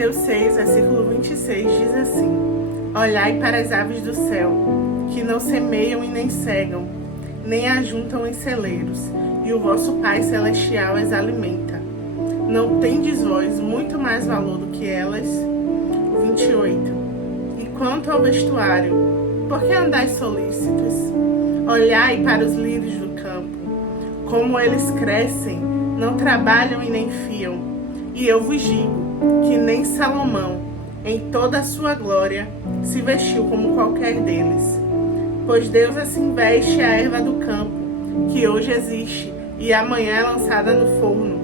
Mateus 6, versículo 26, diz assim: Olhai para as aves do céu, que não semeiam e nem cegam, nem ajuntam em celeiros, e o vosso Pai Celestial as alimenta. Não tendes vós muito mais valor do que elas? 28. E quanto ao vestuário, por que andais solícitos? Olhai para os lírios do campo, como eles crescem, não trabalham e nem fiam. E eu vos digo que nem Salomão, em toda a sua glória, se vestiu como qualquer deles. Pois Deus assim veste a erva do campo, que hoje existe e amanhã é lançada no forno.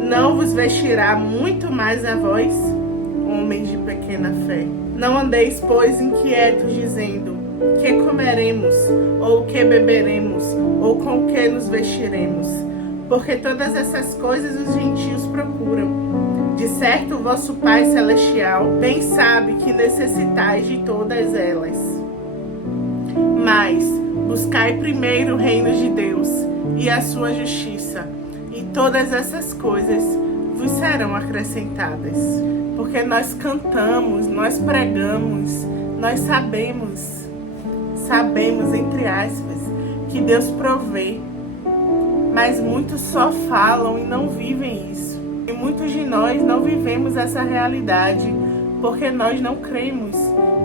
Não vos vestirá muito mais a vós, homens de pequena fé? Não andeis, pois, inquietos, dizendo: que comeremos, ou que beberemos, ou com que nos vestiremos? Porque todas essas coisas os gentios procuram. De certo, o vosso Pai Celestial bem sabe que necessitais de todas elas. Mas buscai primeiro o reino de Deus e a sua justiça, e todas essas coisas vos serão acrescentadas. Porque nós cantamos, nós pregamos, nós sabemos, entre aspas, que Deus provê. Mas muitos só falam e não vivem isso. E muitos de nós não vivemos essa realidade porque nós não cremos.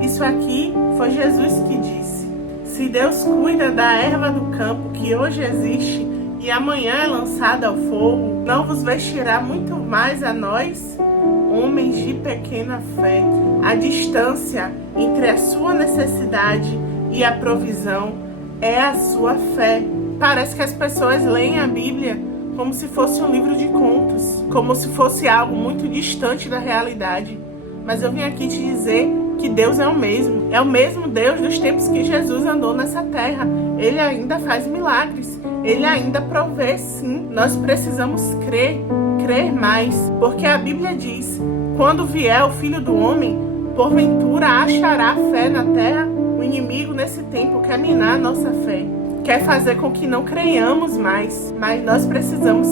Isso aqui foi Jesus que disse. Se Deus cuida da erva do campo que hoje existe e amanhã é lançada ao fogo, não vos vestirá muito mais a nós, homens de pequena fé? A distância entre a sua necessidade e a provisão é a sua fé. Parece que as pessoas leem a Bíblia como se fosse um livro de contos, como se fosse algo muito distante da realidade. Mas eu vim aqui te dizer que Deus é o mesmo Deus dos tempos que Jesus andou nessa terra. Ele ainda faz milagres, ele ainda provê, sim. Nós precisamos crer mais, porque a Bíblia diz: quando vier o Filho do Homem, porventura achará fé na terra? O inimigo nesse tempo quer minar a nossa fé, quer fazer com que não creiamos mais, mas nós precisamos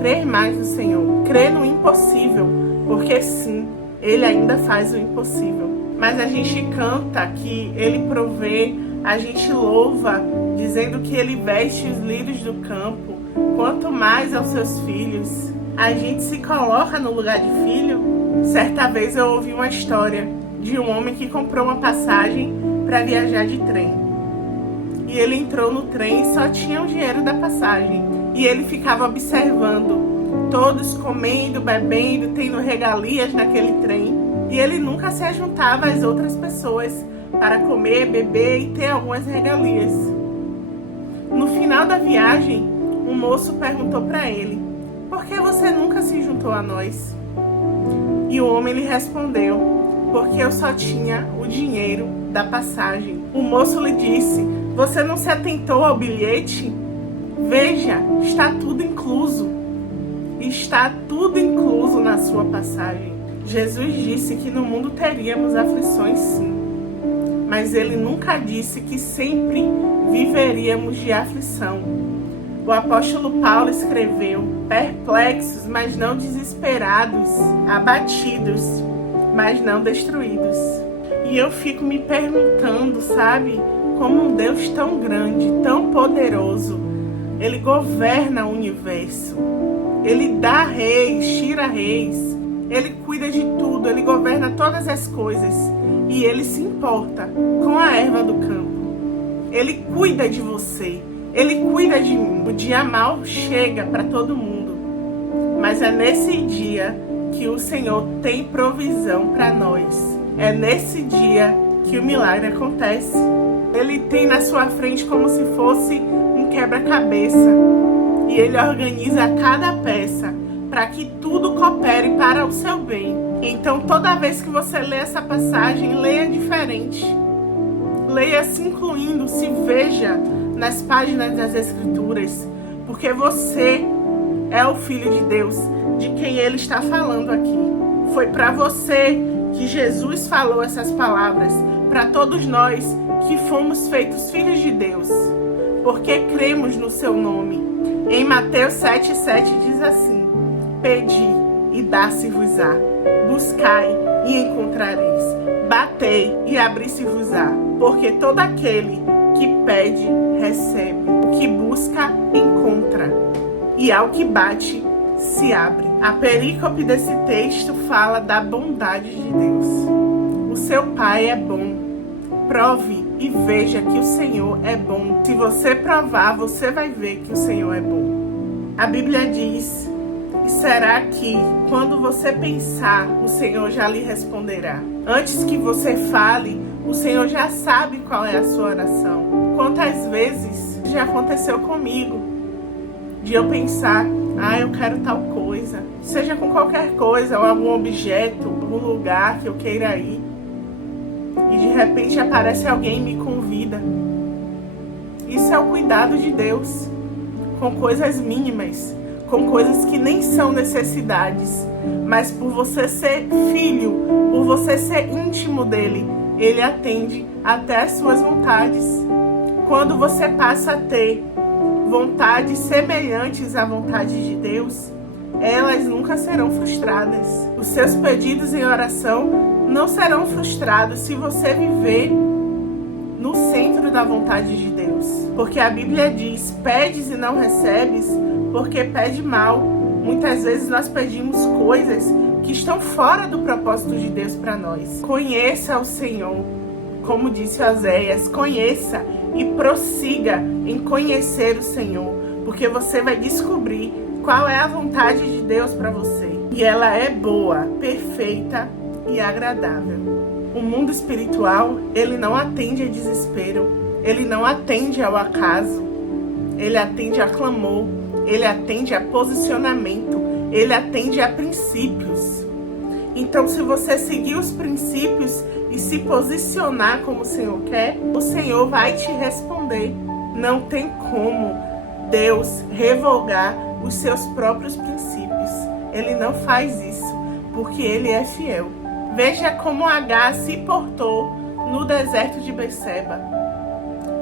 crer mais no Senhor, crer no impossível, porque sim, Ele ainda faz o impossível. Mas a gente canta que Ele provê, a gente louva, dizendo que Ele veste os lírios do campo, quanto mais aos seus filhos. A gente se coloca no lugar de filho. Certa vez eu ouvi uma história de um homem que comprou uma passagem para viajar de trem. E ele entrou no trem e só tinha o dinheiro da passagem. E ele ficava observando todos comendo, bebendo, tendo regalias naquele trem. E ele nunca se juntava às outras pessoas para comer, beber e ter algumas regalias. No final da viagem, um moço perguntou para ele: por que você nunca se juntou a nós? E o homem lhe respondeu: porque eu só tinha o dinheiro da passagem. O moço lhe disse: você não se atentou ao bilhete? Veja, está tudo incluso. Está tudo incluso na sua passagem. Jesus disse que no mundo teríamos aflições, sim. Mas ele nunca disse que sempre viveríamos de aflição. O apóstolo Paulo escreveu: perplexos, mas não desesperados, abatidos, mas não destruídos. E eu fico me perguntando, sabe, como um Deus tão grande, tão poderoso, Ele governa o universo. Ele dá reis, tira reis. Ele cuida de tudo, Ele governa todas as coisas. E Ele se importa com a erva do campo. Ele cuida de você. Ele cuida de mim. O dia mau chega para todo mundo. Mas é nesse dia que o Senhor tem provisão para nós. É nesse dia que o milagre acontece. Ele tem na sua frente como se fosse um quebra-cabeça. E Ele organiza cada peça para que tudo coopere para o seu bem. Então, toda vez que você lê essa passagem, leia diferente. Leia se incluindo, se veja nas páginas das Escrituras. Porque você é o Filho de Deus, de quem Ele está falando aqui. Foi para você que Jesus falou essas palavras, para todos nós que fomos feitos filhos de Deus, porque cremos no seu nome. Em Mateus 7,7 diz assim: pedi e dá-se-vos-á, buscai e encontrareis, batei e abri-se-vos-á, porque todo aquele que pede, recebe, o que busca, encontra, e ao que bate, se abre. A perícope desse texto fala da bondade de Deus. O seu Pai é bom. Prove e veja que o Senhor é bom. Se você provar, você vai ver que o Senhor é bom. A Bíblia diz: e será que quando você pensar, o Senhor já lhe responderá? Antes que você fale, o Senhor já sabe qual é a sua oração. Quantas vezes já aconteceu comigo de eu pensar: eu quero tal coisa, seja com qualquer coisa, ou algum objeto, algum lugar que eu queira ir, e de repente aparece alguém e me convida. Isso é o cuidado de Deus com coisas mínimas, com coisas que nem são necessidades, mas por você ser filho, por você ser íntimo dele, ele atende até as suas vontades. Quando você passa a ter vontades semelhantes à vontade de Deus, elas nunca serão frustradas. Os seus pedidos em oração não serão frustrados se você viver no centro da vontade de Deus. Porque a Bíblia diz: pedes e não recebes, porque pede mal. Muitas vezes nós pedimos coisas que estão fora do propósito de Deus para nós. Conheça o Senhor, como disse Oséias, conheça e prossiga em conhecer o Senhor, porque você vai descobrir qual é a vontade de Deus para você. E ela é boa, perfeita e agradável. O mundo espiritual, ele não atende a desespero, ele não atende ao acaso, ele atende a clamor, ele atende a posicionamento, ele atende a princípios. Então, se você seguir os princípios e se posicionar como o Senhor quer, o Senhor vai te responder. Não tem como Deus revogar os seus próprios princípios. Ele não faz isso, porque ele é fiel. Veja como Agar se portou no deserto de Berseba.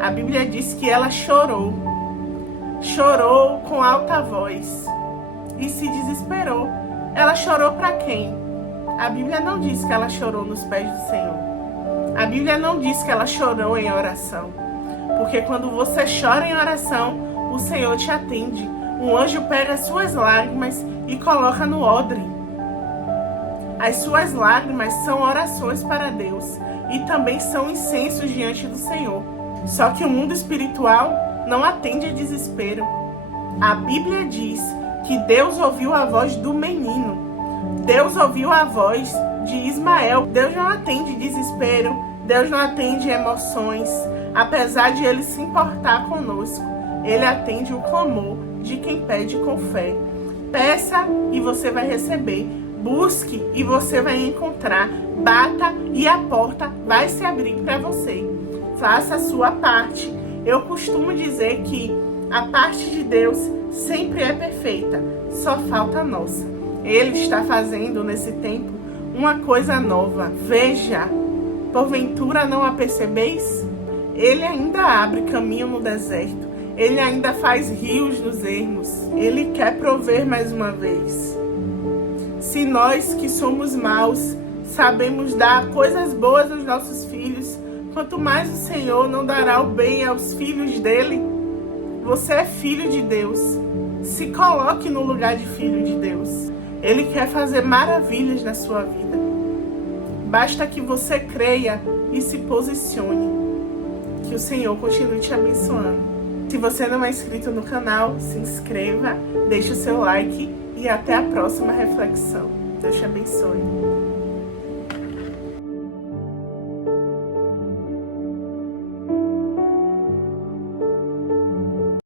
A Bíblia diz que ela chorou com alta voz e se desesperou. Ela chorou para quem? A Bíblia não diz que ela chorou nos pés do Senhor. A Bíblia não diz que ela chorou em oração. Porque quando você chora em oração, o Senhor te atende. Um anjo pega as suas lágrimas e coloca no odre. As suas lágrimas são orações para Deus e também são incensos diante do Senhor. Só que o mundo espiritual não atende a desespero. A Bíblia diz que Deus ouviu a voz do menino. Deus ouviu a voz de Ismael. Deus não atende desespero, Deus não atende emoções. Apesar de ele se importar conosco, ele atende o clamor de quem pede com fé. Peça e você vai receber. Busque e você vai encontrar. Bata e a porta vai se abrir para você. Faça a sua parte. Eu costumo dizer que a parte de Deus sempre é perfeita, só falta a nossa. Ele está fazendo nesse tempo uma coisa nova. Veja, porventura não a percebeis? Ele ainda abre caminho no deserto. Ele ainda faz rios nos ermos. Ele quer prover mais uma vez. Se nós que somos maus sabemos dar coisas boas aos nossos filhos, quanto mais o Senhor não dará o bem aos filhos dele. Você é filho de Deus. Se coloque no lugar de filho de Deus. Ele quer fazer maravilhas na sua vida. Basta que você creia e se posicione. Que o Senhor continue te abençoando. Se você não é inscrito no canal, se inscreva, deixe o seu like e até a próxima reflexão. Deus te abençoe.